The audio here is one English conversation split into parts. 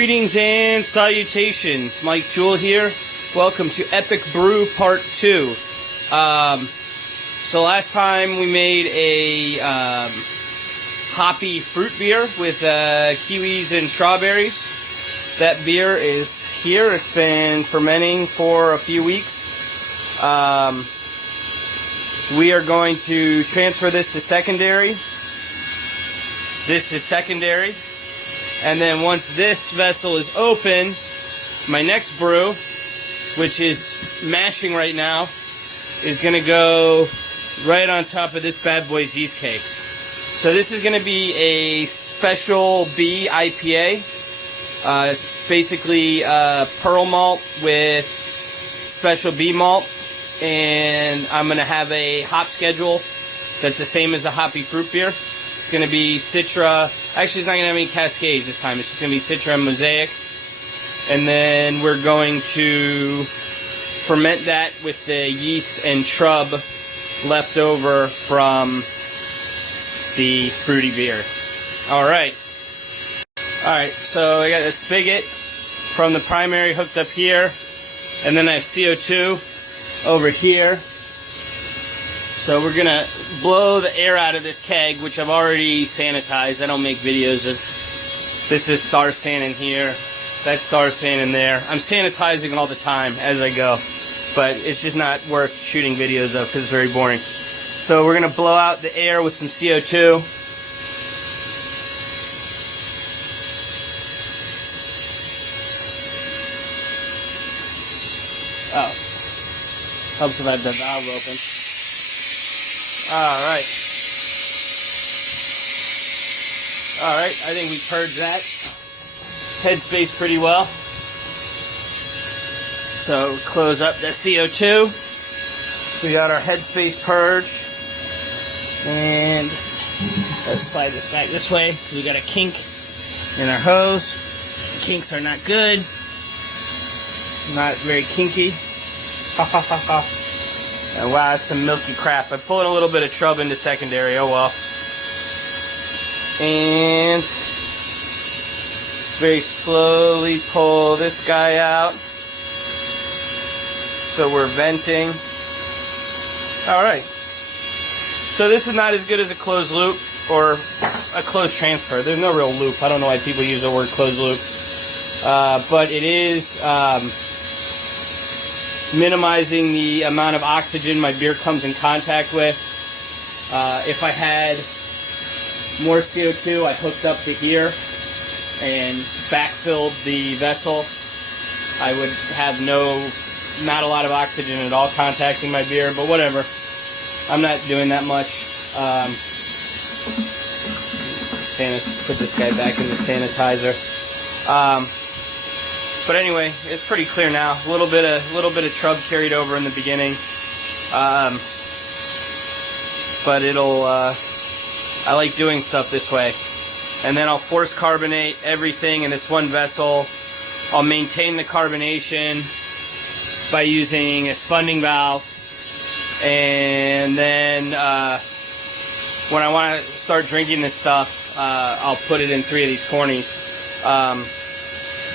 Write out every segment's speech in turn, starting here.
Greetings and salutations, Mike Jewell here. Welcome to Epic Brew Part 2. So last time we made a hoppy fruit beer with kiwis and strawberries. That beer is here. It's been fermenting for a few weeks. We are going to transfer this to secondary. This is secondary. And then once this vessel is open, my next brew, which is mashing right now, is going to go right on top of this bad boy's yeast cake. So this is going to be a special B IPA. It's basically pearl malt with special B malt. And I'm going to have a hop schedule that's the same as a hoppy fruit beer. It's going to be Citra. Actually, it's not going to have any Cascades this time. It's just going to be Citra and Mosaic. And then we're going to ferment that with the yeast and shrub left over from the fruity beer. Alright. Alright, so I got a spigot from the primary hooked up here. And then I have CO2 over here. So we're going to blow the air out of this keg, which I've already sanitized. I don't make videos of. This is Star San in here. That's Star San in there. I'm sanitizing all the time as I go. But it's just not worth shooting videos of because it's very boring. So we're going to blow out the air with some CO2. Oh. Helps if I have the valve open. Alright. Alright, I think we purged that headspace pretty well. So close up that CO2. We got our headspace purged. And let's slide this back this way. We got a kink in our hose. Kinks are not good. Not very kinky. Ha ha ha ha. And wow, that's some milky crap. I pulled a little bit of shrub into secondary, oh well. And very slowly pull this guy out. So we're venting. Alright. So this is not as good as a closed loop or a closed transfer. There's no real loop. I don't know why people use the word closed loop. But it is minimizing the amount of oxygen my beer comes in contact with. If I had more CO2, I hooked up to here and backfilled the vessel, I would have not a lot of oxygen at all contacting my beer, but whatever. I'm not doing that much. Put this guy back in the sanitizer. But anyway, it's pretty clear now. A little bit of shrub carried over in the beginning, but it'll. I like doing stuff this way, and then I'll force carbonate everything in this one vessel. I'll maintain the carbonation by using a spunding valve, and then when I want to start drinking this stuff, I'll put it in 3 of these cornies.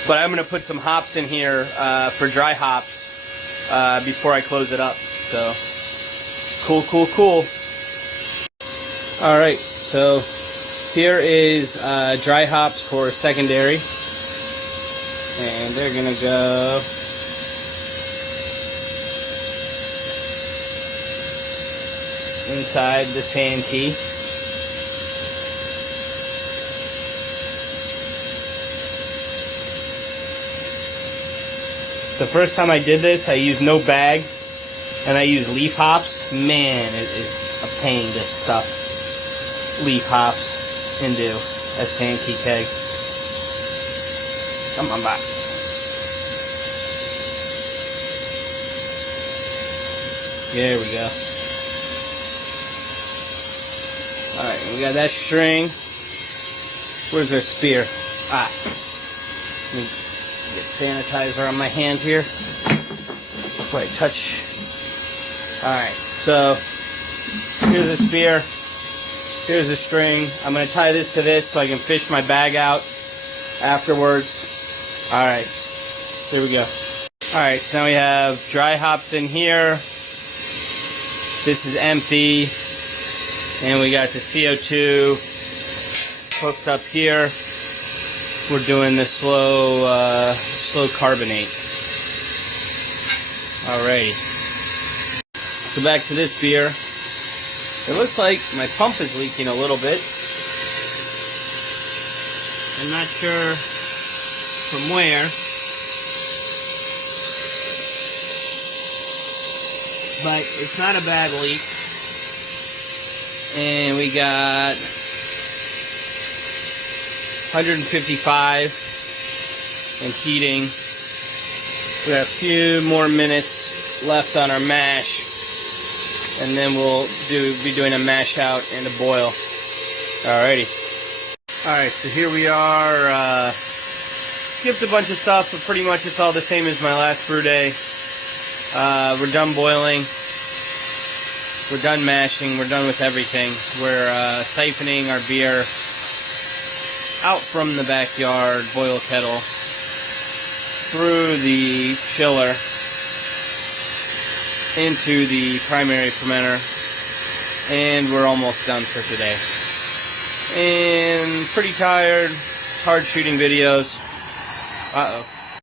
But I'm going to put some hops in here for dry hops before I close it up. So, cool. Alright, so here is dry hops for secondary. And they're going to go inside the Sankey. The first time I did this, I used no bag, and I used leaf hops. Man, it is a pain to stuff leaf hops into a Sankey keg. Come on back. There we go. Alright, we got that string. Where's our spear? Ah. Let me get sanitizer on my hand here before I touch. Alright, so here's the spear. Here's the string. I'm going to tie this to this so I can fish my bag out afterwards. Alright, there we go. Alright, so now we have dry hops in here. This is empty. And we got the CO2 hooked up here. We're doing the slow carbonate. Alrighty. So back to this beer. It looks like my pump is leaking a little bit. I'm not sure from where. But it's not a bad leak. And we got 155 and heating. We got a few more minutes left on our mash. And then we'll be doing a mash out and a boil. Alrighty. Alright, so here we are. Skipped a bunch of stuff, but pretty much it's all the same as my last brew day. We're done boiling. We're done mashing. We're done with everything. We're siphoning our beer out from the backyard boil kettle through the chiller into the primary fermenter, and we're almost done for today. And pretty tired, hard shooting videos. Uh-oh.